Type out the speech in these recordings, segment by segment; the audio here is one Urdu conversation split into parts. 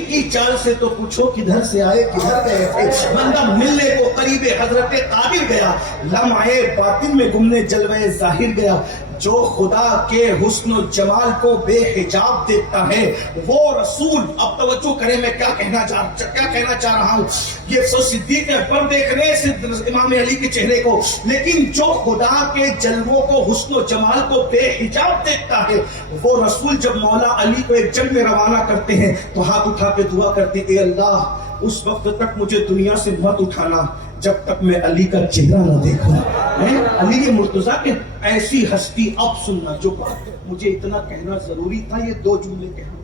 کی چال سے تو پوچھو کدھر سے آئے کدھر گئے تھے. بندہ ملنے کو قریب حضرت قادر گیا, لمحے باطن میں گمنے جلوے ظاہر گیا. جو خدا کے حسن و جمال کو بے حجاب دیکھتا ہے وہ رسول. اب توجہ کریں میں کیا کہنا چاہ رہا ہوں. یہ سو صدیق اکبر دیکھ رہے ہیں امام علی کے چہرے کو, لیکن جو خدا کے جلووں کو حسن و جمال کو بے حجاب دیکھتا ہے وہ رسول. جب مولا علی کو ایک جنگ میں روانہ کرتے ہیں تو ہاتھ اٹھا کے دعا کرتے اے اللہ اس وقت تک مجھے دنیا سے مت اٹھانا جب تک میں علی کا چہرہ نہ دیکھوں. علی مرتضیٰ کے ایسی ہستی. اب سننا جو بات مجھے اتنا کہنا ضروری تھا, یہ دو جملے کہنا.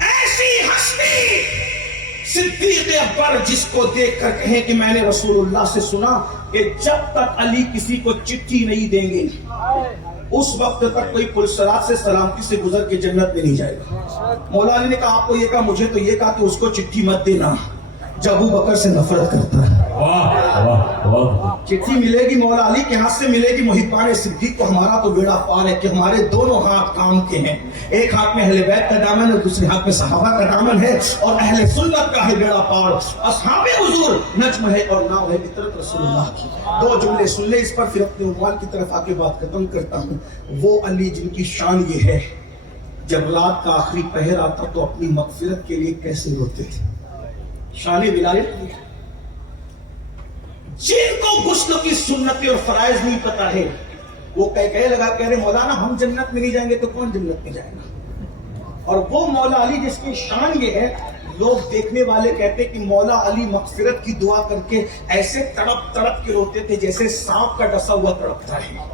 ایسی ہستی صدیق اکبر جس کو دیکھ کر کہیں کہ میں نے رسول اللہ سے سنا کہ جب تک علی کسی کو چٹھی نہیں دیں گے اس وقت تک کوئی پلسرات سے سلامتی سے گزر کے جنت میں نہیں جائے گا. مولا علی نے کہا آپ کو یہ کہا, مجھے تو یہ کہا کہ اس کو چٹھی مت دینا جب ابو بکر سے نفرت کرتا ہے. چٹھی ملے گی مولا علی کے ہاتھ سے ملے گی. محبان صدیق کو ہمارا تو بیڑا پار ہے کہ ہمارے دونوں ہاتھ کام کے ہیں. ایک ہاتھ میں اہل بیت کا دامن اور دوسرے ہاتھ میں صحابہ کا دامن ہے, اور اہل سنت کا ہے بیڑا پار. اصحاب حضور نجم ہے اور ناو ہے فطرت رسول اللہ کی. دو جملے سن لے اس پر پھر اپنے عنوان کی طرف آ کے بات ختم کرتا ہوں. وہ علی جن کی شان یہ ہے جب رات کا آخری پہر آتا تو اپنی مغفرت کے لیے کیسے روتے تھے. شان ولایت جن کو غسل کی سنت اور فرائض نہیں پتا ہے وہ کہہ لگا کہہ رہے مولانا ہم جنت میں نہیں جائیں گے تو کون جنت میں جائے گا. اور وہ مولا علی جس کی شان یہ ہے لوگ دیکھنے والے کہتے کہ مولا علی مغفرت کی دعا کر کے ایسے تڑپ تڑپ کے روتے تھے جیسے سانپ کا ڈسا ہوا تڑپتا ہے.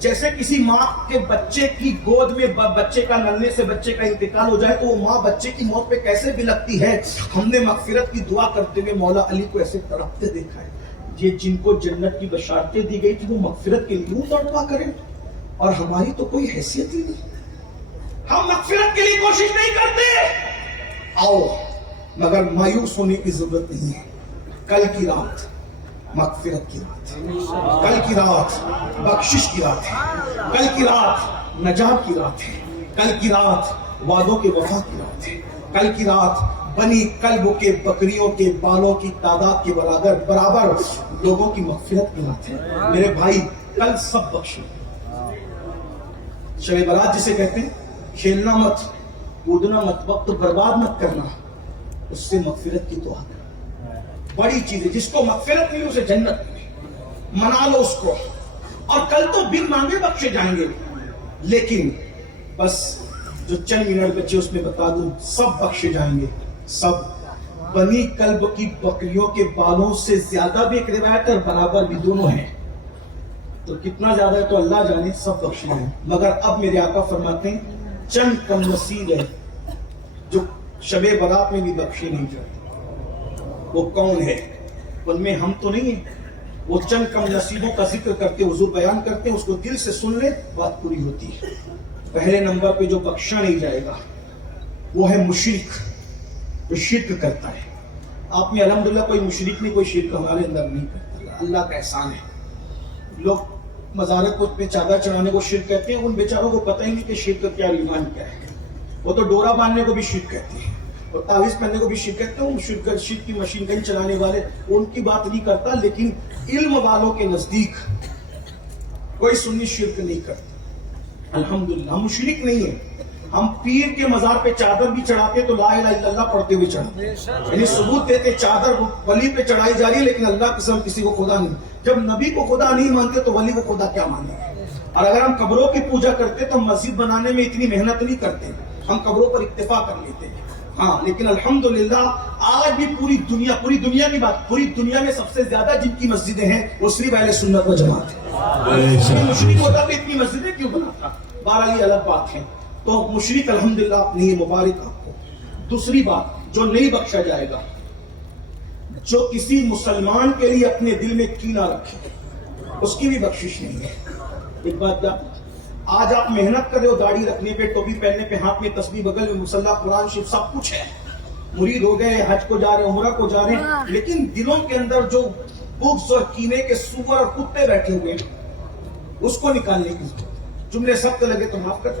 جیسے کسی ماں کے بچے کی گود میں بچے کا نلنے سے بچے کا انتقال ہو جائے تو وہ ماں بچے کی موت پہ کیسے بلکتی ہے. ہم نے مغفرت کی دعا کرتے ہوئے مولا علی کو ایسے تڑپتے دیکھا ہے. یہ جن کو جنت کی بشارتیں دی گئی تھی وہ مغفرت کے لیے تڑپا کریں, اور ہماری تو کوئی حیثیت ہی نہیں. ہم مغفرت کے لیے کوشش نہیں کرتے. آؤ مگر مایوس ہونے کی ضرورت نہیں ہے. کل کی رات مغفرت کی رات ہے, کل کی رات بخشش کی رات ہے, کل کی رات نجات کی رات ہے, کل کی رات وعدوں کے وفا کی رات ہے, کل کی رات بنی کلب کے بکریوں کے بالوں کی تعداد کے برابر لوگوں کی مغفرت کی رات ہے. میرے بھائی کل سب بخشو. شب برات جسے کہتے ہیں, کھیلنا مت, کودنا مت, وقت برباد مت کرنا, اس سے مغفرت کی دعا کرنا. بڑی چیز ہے. جس کو مغفرت ملی اسے جنت ملی, منا لو اس کو. اور کل تو بن مانگے بخشے جائیں گے, لیکن بس جو چند منٹ بچے اس میں بتا دوں سب بخشے جائیں گے. سب بنی کلب کی بکریوں کے بالوں سے زیادہ بھی ایک روایت اور برابر بھی دونوں ہیں. تو کتنا زیادہ ہے تو اللہ جانے, سب بخشے ہیں. مگر اب میرے آقا فرماتے ہیں چند کم نصیب ہے جو شب برات میں بھی بخشے نہیں جاتے. وہ کون ہے؟ ان میں ہم تو نہیں ہیں. وہ چند کم نصیبوں کا ذکر کرتے حضور بیان کرتے ہیں, اس کو دل سے سن لے بات پوری ہوتی ہے. پہلے نمبر پہ جو بخشا نہیں جائے گا وہ ہے مشرک, جو شرک کرتا ہے. آپ میں الحمدللہ کوئی مشرک نہیں, کوئی شرک ہمارے اندر نہیں کرتا. اللہ کا احسان ہے. لوگ مزارت پہ چادر چڑھانے کو شرک کہتے ہیں, ان بیچاروں کو پتہ ہی نہیں کہ شرک کا کیا ایمان کیا ہے. وہ تو ڈورا باندھنے کو بھی شرک کہتے ہیں اور تعویذ پہننے کو بھی شرک کہتے ہیں. شرک کی مشین گن چلانے والے ان کی بات نہیں کرتا, لیکن علم والوں کے نزدیک کوئی سنی شرک نہیں کرتا. الحمدللہ ہم مشرک نہیں ہیں. ہم پیر کے مزار پہ چادر بھی چڑھاتے تو لا الہ الا اللہ پڑھتے ہوئے چڑھاتے, یعنی ثبوت دیتے چادر ولی پہ چڑھائی جا رہی ہے, لیکن اللہ کی قسم کسی کو خدا نہیں. جب نبی کو خدا نہیں مانتے تو ولی کو خدا کیا مانیں گے. اور اگر ہم قبروں کی پوجا کرتے تو مسجد بنانے میں اتنی محنت نہیں کرتے, ہم قبروں پر اکتفا کر لیتے ہیں. ہاں لیکن الحمدللہ آج بھی پوری دنیا کی بات, پوری دنیا میں سب سے زیادہ جن کی مسجدیں ہیں وہ صرف اہل سنت و جماعت ہے. مشرک ہوتا تو اتنی مسجدیں کیوں بناتا؟ بہرحال یہ الگ بات ہے. تو مشرک الحمدللہ اپنی مبارک آپ کو. دوسری بات جو نہیں بخشا جائے گا, جو کسی مسلمان کے لیے اپنے دل میں کینہ رکھے اس کی بھی بخشش نہیں ہے. ایک بات آج آپ محنت کر رہے ہو داڑھی رکھنے پہ, ٹوپی پہننے پہ, ہاتھ میں تسبیح, بغل میں مصلی, قرآن شریف, سب کچھ ہے. مرید ہو گئے, حج کو جا رہے, عمرہ کو جا رہے, لیکن دلوں کے اندر جو بغض اور کینے کے سور اور کتے بیٹھے ہوئے اس کو نکالنے کی ضرورت. جملے سخت لگے تو معاف کر,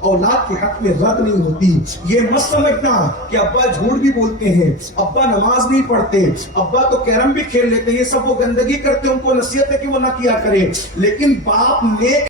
اولاد کے حق میں رد نہیں ہوتی. یہ مت سمجھنا کہ ابا جھوٹ بھی بولتے ہیں, ابا نماز نہیں پڑھتے, ابا تو کیرم بھی کھیل لیتے ہیں, یہ سب وہ گندگی کرتے ہیں, ان کو نصیحت ہے کہ وہ نہ کیا کرے, لیکن باپ نیک